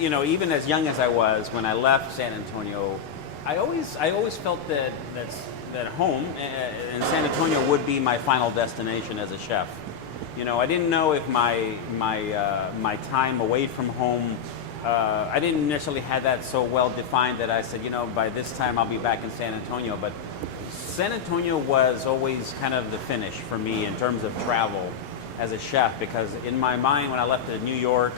even as young as I was when I left San Antonio, I always felt that home in San Antonio would be my final destination as a chef. I didn't know if my time away from home, I didn't necessarily have that so well defined that I said, by this time I'll be back in San Antonio. But San Antonio was always kind of the finish for me in terms of travel as a chef, because in my mind when I left to New York,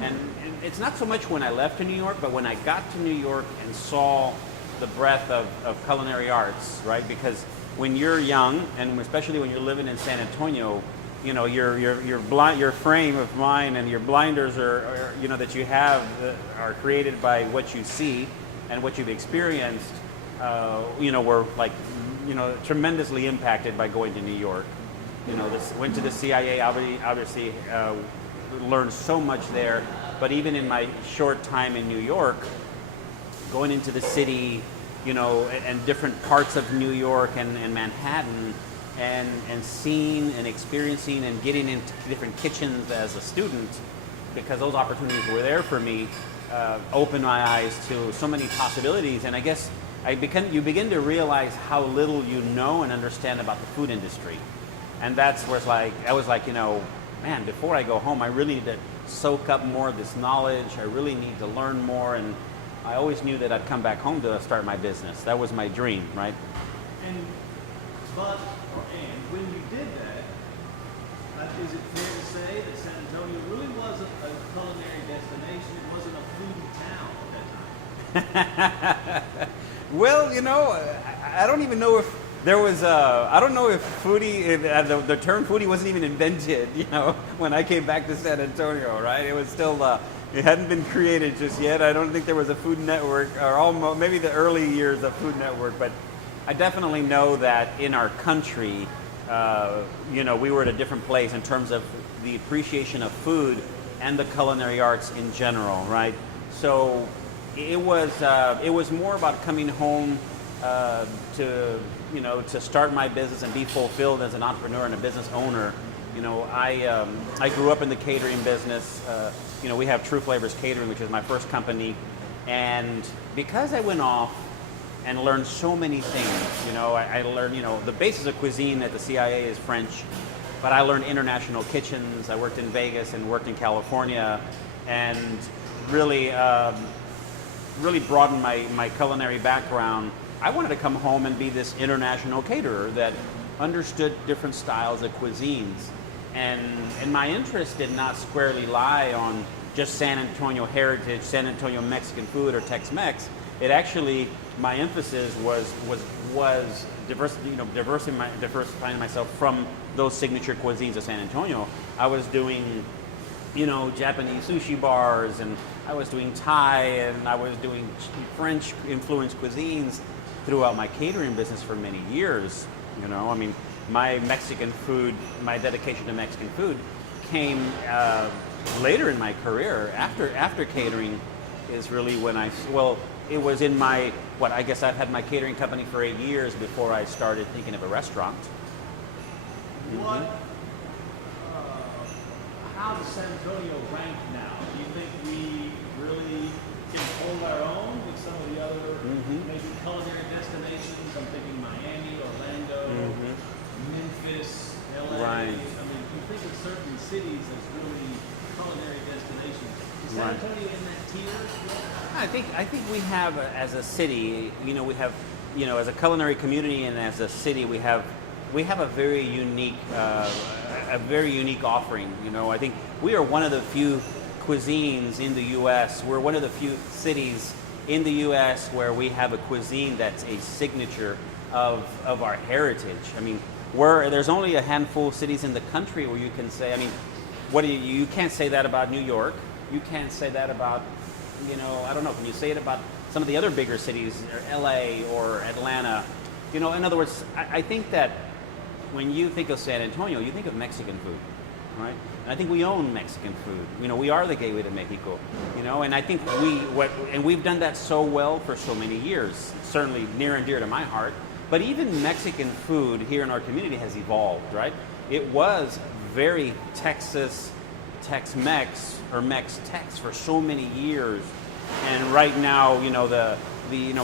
and it's not so much when I left to New York, but when I got to New York and saw the breadth of culinary arts, right? Because when you're young, and especially when you're living in San Antonio, your frame of mind and your blinders are that you have are created by what you see and what you've experienced. Were like tremendously impacted by going to New York. Went to the CIA, obviously learned so much there. But even in my short time in New York, going into the city, and different parts of New York and Manhattan, and seeing and experiencing and getting into different kitchens as a student, because those opportunities were there for me, opened my eyes to so many possibilities. And I guess you begin to realize how little you know and understand about the food industry. And that's where I was like, man, before I go home, I really need to soak up more of this knowledge. I really need to learn more. And I always knew that I'd come back home to start my business. That was my dream, right? And when you did that, is it fair to say that San Antonio really wasn't a culinary destination? It wasn't a foodie town at that time? Well, I don't even know if there was I don't know if foodie, the term foodie wasn't even invented, when I came back to San Antonio, right? It was still, it hadn't been created just yet. I don't think there was a Food Network, or almost, maybe the early years of Food Network, but I definitely know that in our country, we were at a different place in terms of the appreciation of food and the culinary arts in general, right? So it was more about coming home to start my business and be fulfilled as an entrepreneur and a business owner. I grew up in the catering business. We have True Flavors Catering, which is my first company, and because I went off and learned so many things, I learned, the basis of cuisine at the CIA is French, but I learned international kitchens. I worked in Vegas and worked in California, and really broadened my culinary background. I wanted to come home and be this international caterer that understood different styles of cuisines. And my interest did not squarely lie on just San Antonio heritage, San Antonio Mexican food or Tex-Mex. It actually, my emphasis was diversifying myself from those signature cuisines of San Antonio. I was doing, Japanese sushi bars, and I was doing Thai, and I was doing French influenced cuisines throughout my catering business for many years. My Mexican food, my dedication to Mexican food came later in my career. After catering is really when it was in I guess I've had my catering company for 8 years before I started thinking of a restaurant. How does San Antonio rank now? Do you think we really can hold our own with some of the other maybe culinary destinations? I'm thinking Miami, Orlando, Memphis, LA. Right. I mean, you think of certain cities as really culinary destinations. Is San Antonio in that tier? I think we have, as a city, we have, as a culinary community and as a city, we have a very unique offering. I think we are one of the few cuisines in the U.S. We're one of the few cities in the U.S. where we have a cuisine that's a signature of our heritage. I mean, there's only a handful of cities in the country where you can say, you can't say that about New York. You can't say that about, I don't know, can you say it about some of the other bigger cities, or LA or Atlanta? In other words, I think that when you think of San Antonio, you think of Mexican food, right? And I think we own Mexican food. We are the gateway to Mexico, and I think we've done that so well for so many years, certainly near and dear to my heart. But even Mexican food here in our community has evolved, right? It was very Texas Tex-Mex or Mex-Tex for so many years, and right now,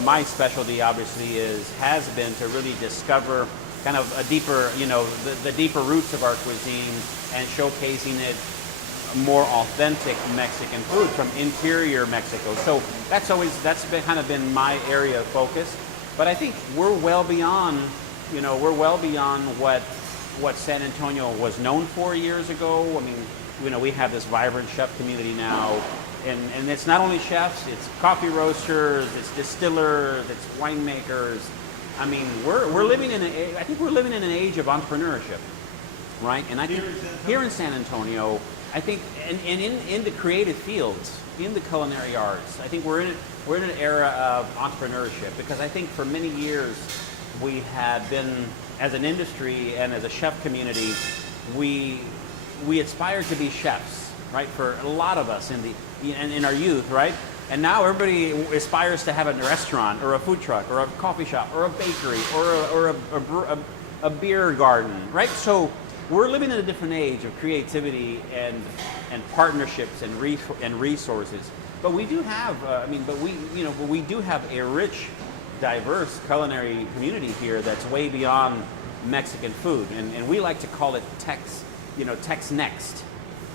my specialty obviously has been to really discover kind of a deeper, the deeper roots of our cuisine and showcasing it more authentic Mexican food from interior Mexico. So that's kind of been my area of focus. But I think we're well beyond what San Antonio was known for years ago. I mean, we have this vibrant chef community now, and it's not only chefs, it's coffee roasters, it's distillers, it's winemakers. I mean, we're living in an age of entrepreneurship, right? And I think here in San Antonio, I think, and in the creative fields, in the culinary arts, I think we're in an era of entrepreneurship, because I think for many years we had been, as an industry and as a chef community, we aspired to be chefs, right? For a lot of us in our youth, right? And now everybody aspires to have a restaurant or a food truck or a coffee shop or a bakery or a beer garden, right? So we're living in a different age of creativity and partnerships and resources. But we do have, we do have a rich, diverse culinary community here that's way beyond Mexican food, and we like to call it Tex-Next,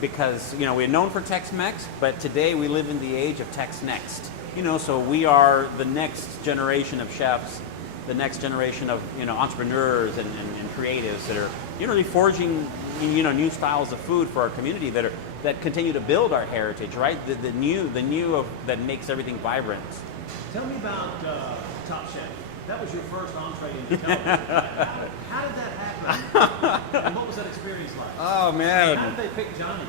because we're known for Tex-Mex, but today we live in the age of Tex-Next. So we are the next generation of chefs, the next generation of entrepreneurs and creatives that are really forging new styles of food for our community that continue to build our heritage, right? The new that makes everything vibrant. Tell me about Top Chef. That was your first entree into television. How did that happen? And what was that experience like? Oh man! How did they pick Johnny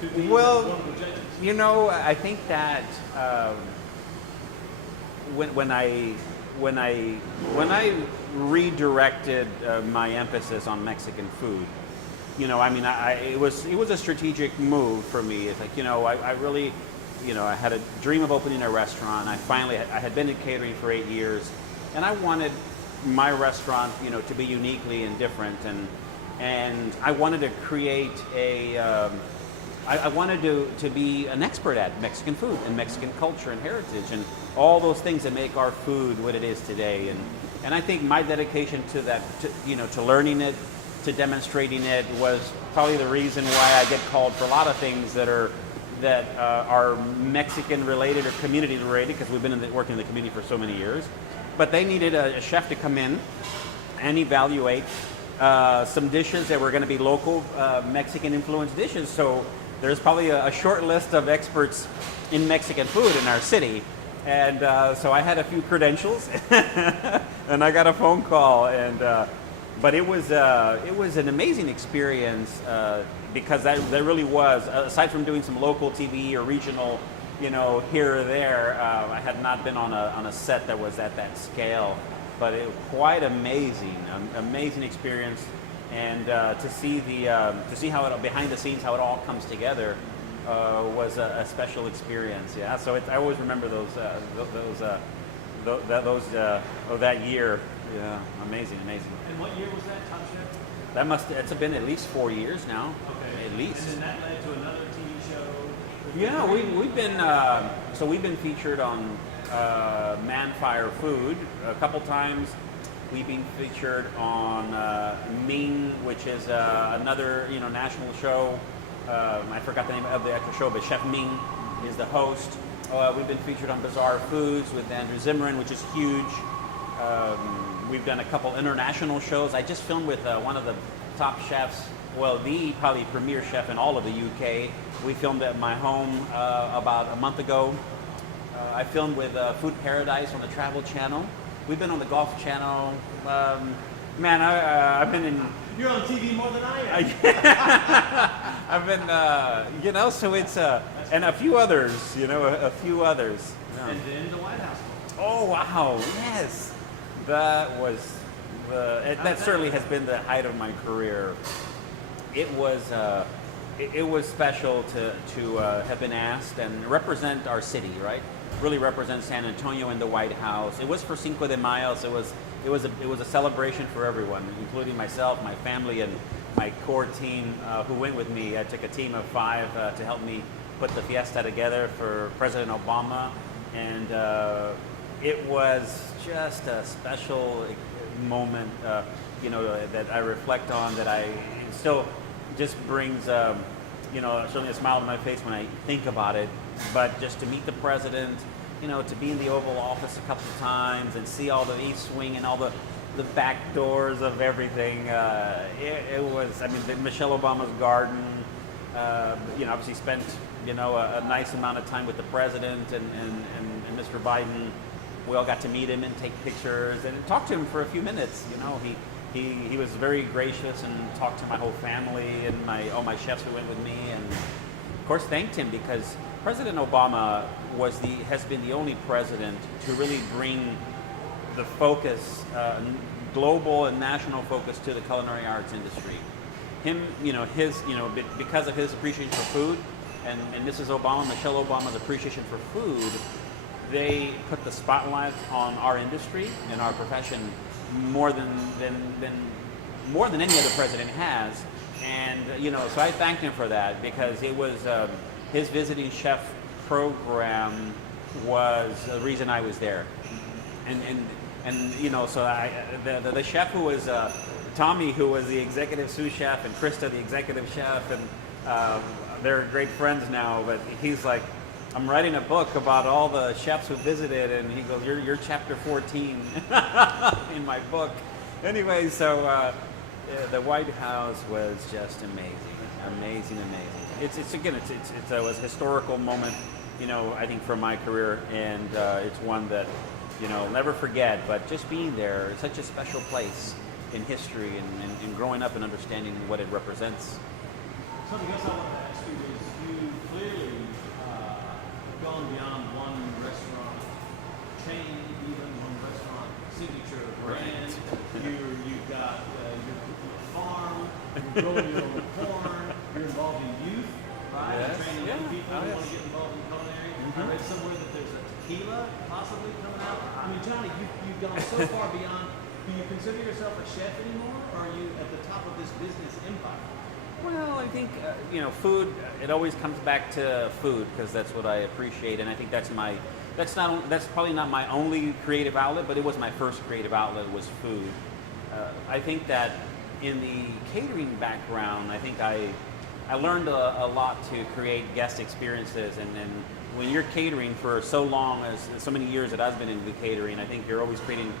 to be one of the judges? I think that when I redirected my emphasis on Mexican food, it was a strategic move for me. It's like, I really, I had a dream of opening a restaurant. I had been in catering for 8 years, and I wanted my restaurant, to be uniquely and different, and I wanted to create I wanted to be an expert at Mexican food and Mexican culture and heritage and all those things that make our food what it is today. And I think my dedication to that, to learning it, to demonstrating it, was probably the reason why I get called for a lot of things that are Mexican related or community related, because we've been working in the community for so many years. But they needed a chef to come in and evaluate some dishes that were going to be local Mexican influenced dishes. So there's probably a short list of experts in Mexican food in our city. And so I had a few credentials and I got a phone call, but it was an amazing experience, because that really was, aside from doing some local TV or regional, here or there, I had not been on a set that was at that scale, but it was quite amazing experience, and to see how it behind the scenes, how it all comes together, was a special experience. Yeah, so I always remember that year. Yeah, amazing. And what year was that, Top Chef? It's been at least 4 years now. Okay. At least. And then that led to another TV show. Yeah, we've been featured on Man Fire Food a couple times. We've been featured on Ming, which is another national show. I forgot the name of the actual show, but Chef Ming is the host. We've been featured on Bizarre Foods with Andrew Zimmern, which is huge. We've done a couple international shows. I just filmed with one of the top chefs, the probably premier chef in all of the UK. We filmed at my home about a month ago. I filmed with Food Paradise on the Travel Channel. We've been on the Golf Channel. I've been in... You're on TV more than I am. I've been, so it's... and a few others, a few others. Yeah. And then the White House. Oh, wow, yes. That was that certainly has been the height of my career. It was special to have been asked and represent our city, right? Really represent San Antonio in the White House. It was for Cinco de Mayo, so it was a celebration for everyone, including myself, my family, and my core team who went with me. I took a team of 5 to help me put the fiesta together for President Obama, and it was just a special moment, that I reflect on, that it still just brings, certainly a smile on my face when I think about it. But just to meet the president, to be in the Oval Office a couple of times and see all the East Wing and all the back doors of everything, it was, Michelle Obama's garden, obviously spent, a nice amount of time with the president and Mr. Biden. We all got to meet him and take pictures and talk to him for a few minutes. He was very gracious and talked to my whole family and all my chefs who went with me, and of course thanked him, because President Obama has been the only president to really bring the focus, global and national focus, to the culinary arts industry. Because of his appreciation for food, and Mrs. Obama, Michelle Obama's appreciation for food, they put the spotlight on our industry and our profession more than any other president has. And so I thanked him for that, because it was his visiting chef program was the reason I was there. So the chef who was Tommy, who was the executive sous chef, and Krista, the executive chef, and they're great friends now. But he's like, I'm writing a book about all the chefs who visited, and he goes, "You're chapter 14 in my book." Anyway, so the White House was just amazing. It was a historical moment, I think, for my career, and it's one that I'll never forget. But just being there, it's such a special place in history, and growing up and understanding what it represents. Something else I want to ask you is, you clearly gone beyond one restaurant chain, even one restaurant signature brand. You've got your farm, you're growing your own corn, you're involved in youth, right? Yes. You're training young people who want to get involved in culinary. I read somewhere that there's a tequila possibly coming out. Johnny, you've gone so far beyond. Do you consider yourself a chef anymore, or are you at the top of this business empire? Well, I think food. It always comes back to food, because that's what I appreciate, and I think that's probably not my only creative outlet, but it was my first creative outlet, was food. I think that in the catering background, I think I learned a lot to create guest experiences, and when you're catering for so many years that I've been in the catering, I think you're always creating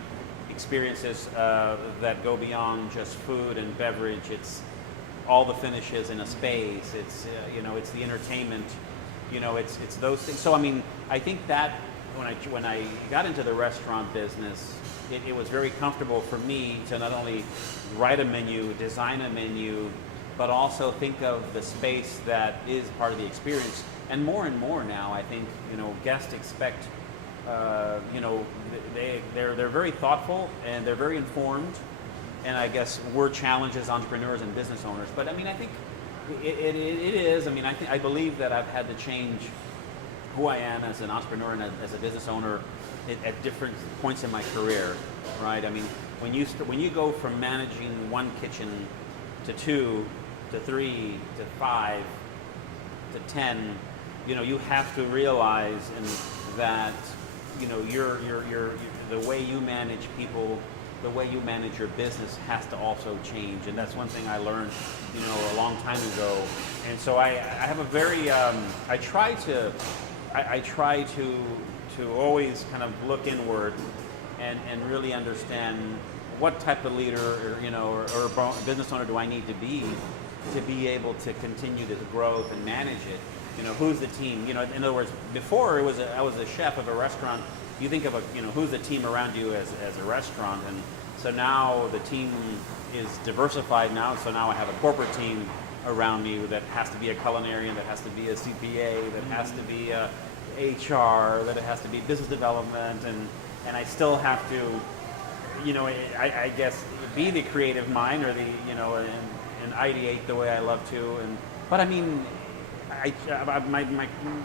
experiences that go beyond just food and beverage. It's all the finishes in a space. It's it's the entertainment. It's those things. So I think that when I got into the restaurant business, it was very comfortable for me to not only write a menu, design a menu, but also think of the space that is part of the experience. And more now, I think guests expect. They're very thoughtful, and they're very informed. And I guess we're challenged as entrepreneurs and business owners. But I think it is. I believe that I've had to change who I am as an entrepreneur and as a business owner at different points in my career, right? When you go from managing one kitchen to 2 to 3 to 5 to 10, you have to realize that the way you manage people, the way you manage your business has to also change. And that's one thing I learned, a long time ago. And so I have a very, I try to always kind of look inward and really understand what type of leader or business owner do I need to be able to continue this growth and manage it. Who's the team? In other words, before I was a chef of a restaurant. You think of who's the team around you as a restaurant, and so now the team is diversified now. So now I have a corporate team around me that has to be a culinarian, that has to be a CPA, that has to be a HR, that it has to be business development, and I still have to, I guess, be the creative mind, or the and ideate the way I love to, but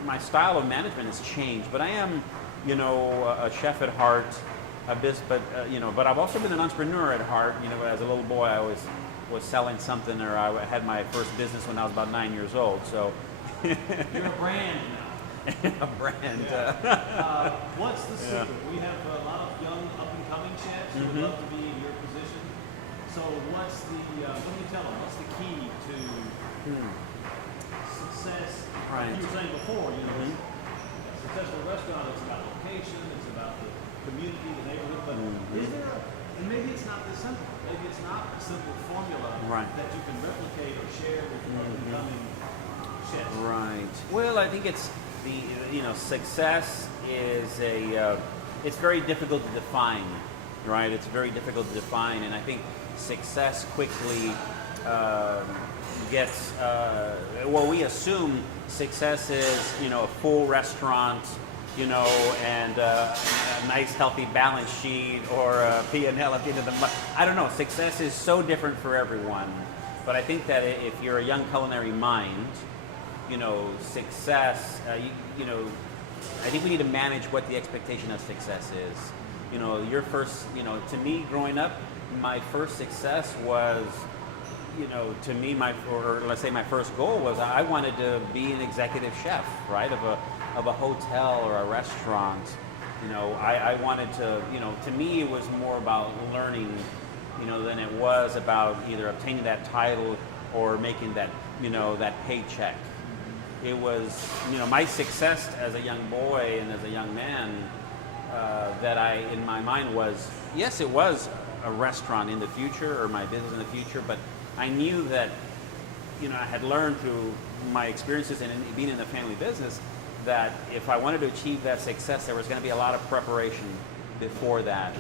my style of management has changed, but I am, a chef at heart, but but I've also been an entrepreneur at heart. As a little boy, I always was selling something, or I had my first business when I was about 9 years old. So you're a brand now. a brand. Yeah. What's the secret? We have a lot of young up-and-coming chefs who would love to be in your position. So what's the, what do you tell them? What's the key to success? Right. You were saying before, a successful restaurant, it's about location, it's about the community, the neighborhood, but is there, and maybe it's not this simple, maybe it's not a simple formula that you can replicate or share with up-and-coming chefs. Right. Well, I think it's success is it's very difficult to define, right? It's very difficult to define, and I think success quickly gets, we assume success is, a full restaurant, and a nice healthy balance sheet or a P&L at the end of the month. I don't know. Success is so different for everyone, but I think that if you're a young culinary mind, success, I think we need to manage what the expectation of success is. Your first, to me growing up, my first success was, to me, let's say my first goal was I wanted to be an executive chef, right, of a hotel or a restaurant. I wanted to me it was more about learning, than it was about either obtaining that title or making that, that paycheck. It was, my success as a young boy and as a young man that in my mind was, yes, it was a restaurant in the future or my business in the future, but I knew that, I had learned through my experiences and being in the family business that if I wanted to achieve that success, there was going to be a lot of preparation before that,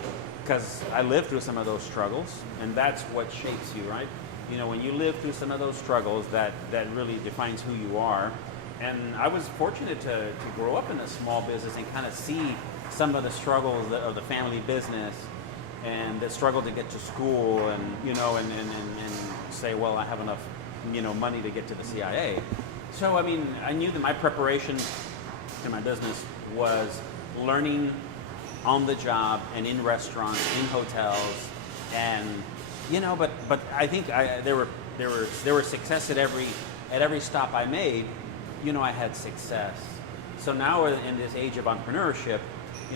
because I lived through some of those struggles, and that's what shapes you, right? When you live through some of those struggles, that really defines who you are. And I was fortunate to grow up in a small business and kind of see some of the struggles of the family business and the struggle to get to school and, and say, well, I have enough, money to get to the CIA. So, I knew that my preparation to my business was learning on the job and in restaurants, in hotels, and, but I think there were success at every stop I made. I had success. So now in this age of entrepreneurship,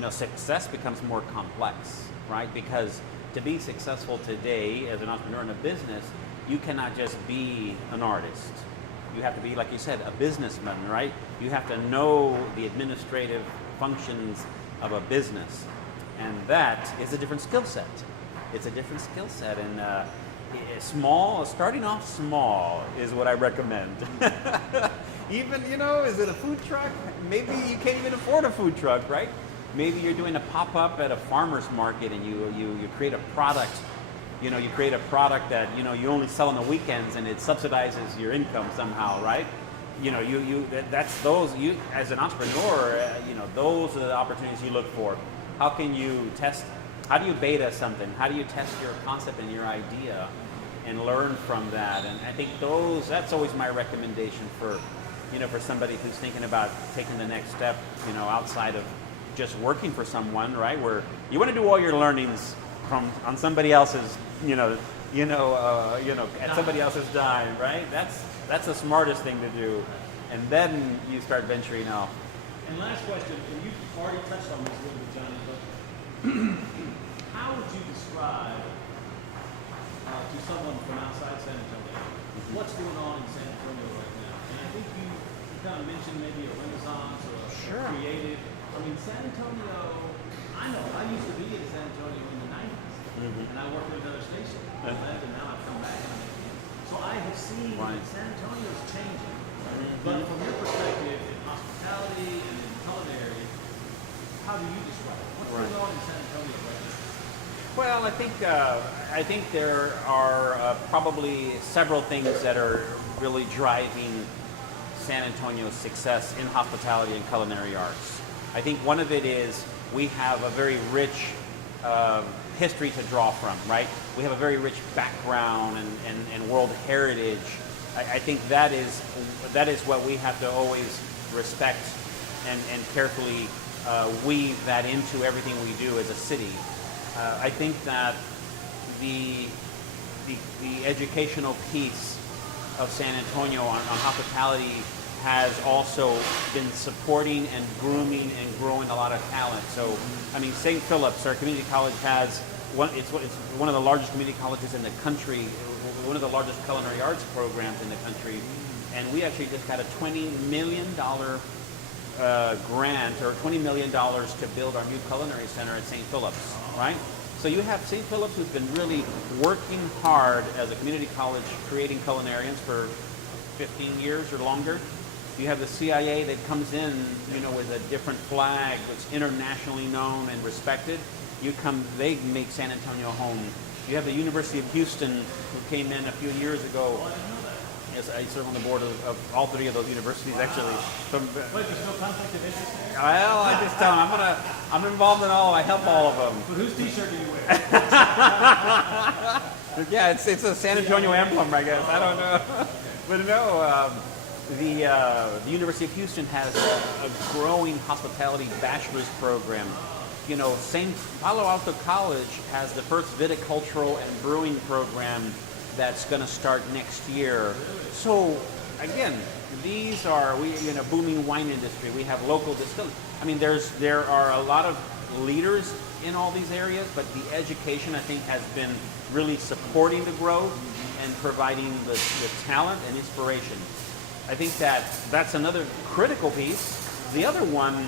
success becomes more complex, right? Because to be successful today as an entrepreneur in a business, you cannot just be an artist. You have to be, like you said, a businessman, right? You have to know the administrative functions of a business. And that is a different skill set. It's a different skill set. And starting off small is what I recommend. Even, is it a food truck? Maybe you can't even afford a food truck, right? Maybe you're doing a pop-up at a farmer's market and you create a product. You create a product that, you only sell on the weekends and it subsidizes your income somehow, right? That's those, as an entrepreneur, those are the opportunities you look for. How can you test, how do you beta something? How do you test your concept and your idea and learn from that? And I think that's always my recommendation for somebody who's thinking about taking the next step, outside of just working for someone, right? Where you want to do all your learnings on somebody else's, at somebody else's dime, right? That's the smartest thing to do. And then you start venturing out. And last question, and you've already touched on this a little bit, Johnny, but how would you describe to someone from outside San Antonio what's going on in San Antonio right now? And I think you kind of mentioned maybe a renaissance or a creative. San Antonio, I know, I used to be in San Antonio in the 90s, and I worked at another station. I left, and now I've come back. So I have seen that San Antonio is changing. But from your perspective, in hospitality and in culinary, how do you describe it? What's going on in San Antonio right now? Well, I think there are probably several things that are really driving San Antonio's success in hospitality and culinary arts. I think one of it is we have a very rich history to draw from, right? We have a very rich background and world heritage. I think that is what we have to always respect and carefully weave that into everything we do as a city. I think that the, the educational piece of San Antonio on hospitality has also been supporting and grooming and growing a lot of talent. So, I mean, St. Philip's, our community college, has it's one of the largest community colleges in the country, one of the largest culinary arts programs in the country, and we actually just got a $20 million grant, or $20 million to build our new culinary center at St. Philip's, right? So you have St. Philip's, who's been really working hard as a community college, creating culinarians for 15 years or longer. You have the CIA that comes in, with a different flag, that's internationally known and respected. They make San Antonio home. You have the University of Houston, who came in a few years ago. Yes, I serve on the board of all three of those universities, actually. Wait, there's no conflict of interest there? Well, I just tell them I'm involved in all. I help all of them. But whose T-shirt do you wear? Yeah, it's a San Antonio emblem, I guess. I don't know, but no. The University of Houston has a growing hospitality bachelor's program. Palo Alto College has the first viticultural and brewing program that's going to start next year. So again, these are booming wine industry. We have local distilleries. I mean, there are a lot of leaders in all these areas, but the education, I think, has been really supporting the growth and providing the talent and inspiration. I think that's another critical piece. The other one,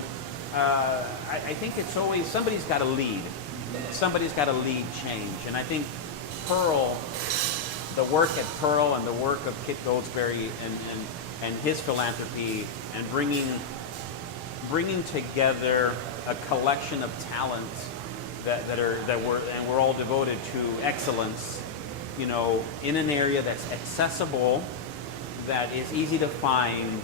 I think it's always somebody's got to lead. Somebody's got to lead change, and I think Pearl, the work at Pearl and the work of Kit Goldsberry and his philanthropy and bringing together a collection of talents we're all devoted to excellence, in an area that's accessible, that is easy to find.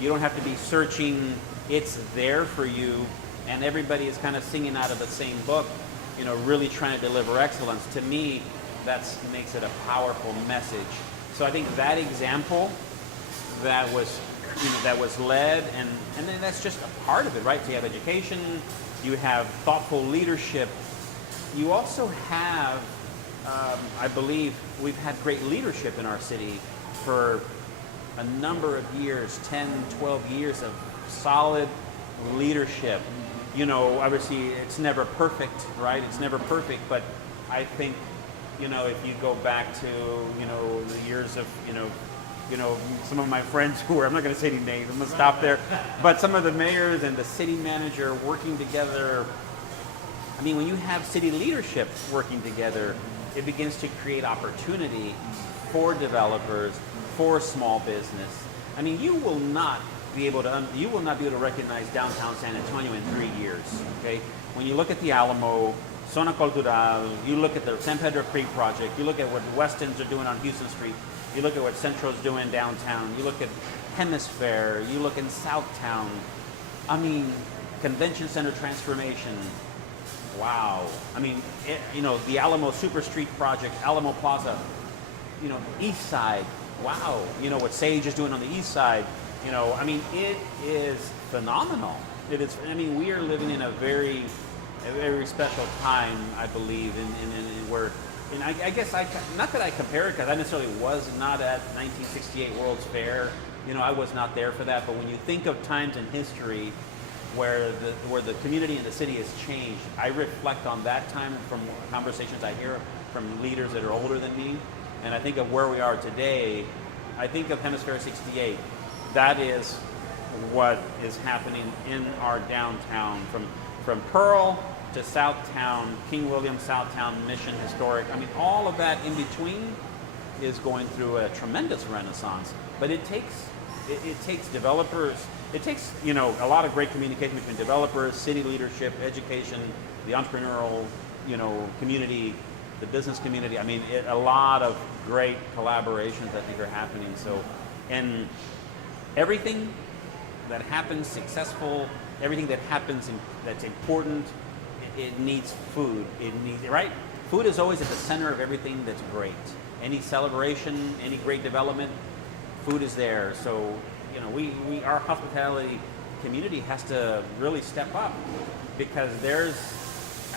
You don't have to be searching. It's there for you, and everybody is kind of singing out of the same book, really trying to deliver excellence. To me, that makes it a powerful message. So I think that example that was led, and then that's just a part of it, right? So you have education, you have thoughtful leadership. You also have, I believe, we've had great leadership in our city for a number of years, 10, 12 years of solid leadership. Obviously it's never perfect, right? It's never perfect, but I think, if you go back to, the years of, some of my friends who were, I'm not going to say any names, I'm going to stop there, but some of the mayors and the city manager working together. I mean, when you have city leadership working together, it begins to create opportunity for developers, for small business. I mean, you will not be able to recognize downtown San Antonio in 3 years. Okay, when you look at the Alamo, Zona Cultural, you look at the San Pedro Creek project, you look at what Westons are doing on Houston Street, you look at what Centro's doing downtown, you look at Hemisphere, you look in Southtown. I mean, convention center transformation. Wow. I mean, the Alamo Super Street project, Alamo Plaza, East Side. Wow. What Sage is doing on the East Side. I mean, it is phenomenal. It is. I mean, we are living in a very special time, I believe, in where, and I guess not that I compare it, because I necessarily was not at 1968 World's Fair. I was not there for that. But when you think of times in history where the community and the city has changed, I reflect on that time from conversations I hear from leaders that are older than me, and I think of where we are today. I think of Hemisphere 68. That is what is happening in our downtown, from Pearl to Southtown, King William, Southtown, Mission, Historic. I mean, all of that in between is going through a tremendous renaissance. But it takes developers. It takes a lot of great communication between developers, city leadership, education, the entrepreneurial community, the business community. I mean, a lot of great collaborations I think are happening. So, and everything that happens successful, everything that happens that's important, it needs food. It needs, right? Food is always at the center of everything that's great. Any celebration, any great development, food is there. So, our hospitality community has to really step up, because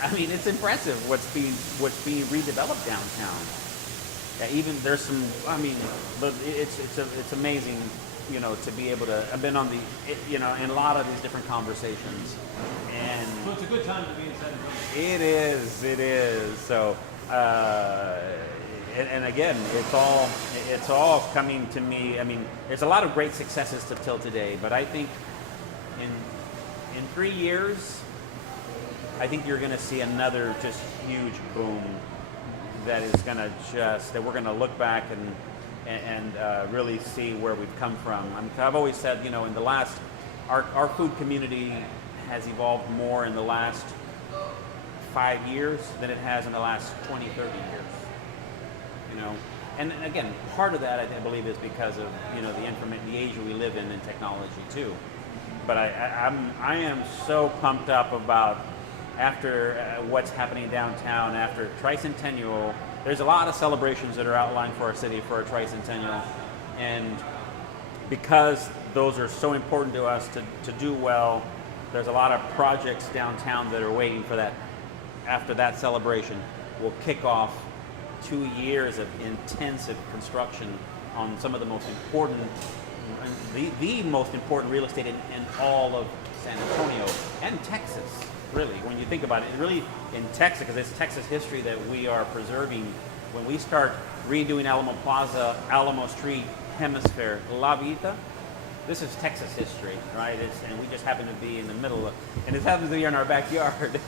I mean, it's impressive what's being redeveloped downtown. Yeah, even there's some. I mean, but it's amazing, you know, to be able to. I've been on you know, in a lot of these different conversations, and So it's a good time to be in San Antonio. it is. So, and again, it's all coming to me. I mean, there's a lot of great successes till today, but I think in 3 years, I think you're going to see another just huge boom that is going to that we're going to look back and really see where we've come from. I've always said, you know, in the last, our food community has evolved more in the last 5 years than it has in the last 20, 30 years. You know, and again, part of that I believe is because of, you know, the age we live in and technology too. But I am so pumped up about after what's happening downtown after Tricentennial. There's a lot of celebrations that are outlined for our city for our Tricentennial, and because those are so important to us to do well, there's a lot of projects downtown that are waiting for that. After that celebration, we'll kick off 2 years of intensive construction on some of the most important, the most important real estate in all of San Antonio and Texas. Really, when you think about it, really in Texas, because it's Texas history that we are preserving. When we start redoing Alamo Plaza, Alamo Street, Hemisphere, La Vita, this is Texas history, right? And we just happen to be in the middle of, and it happens to be in our backyard.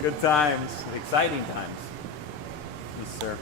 Good times, exciting times. Yes, sir.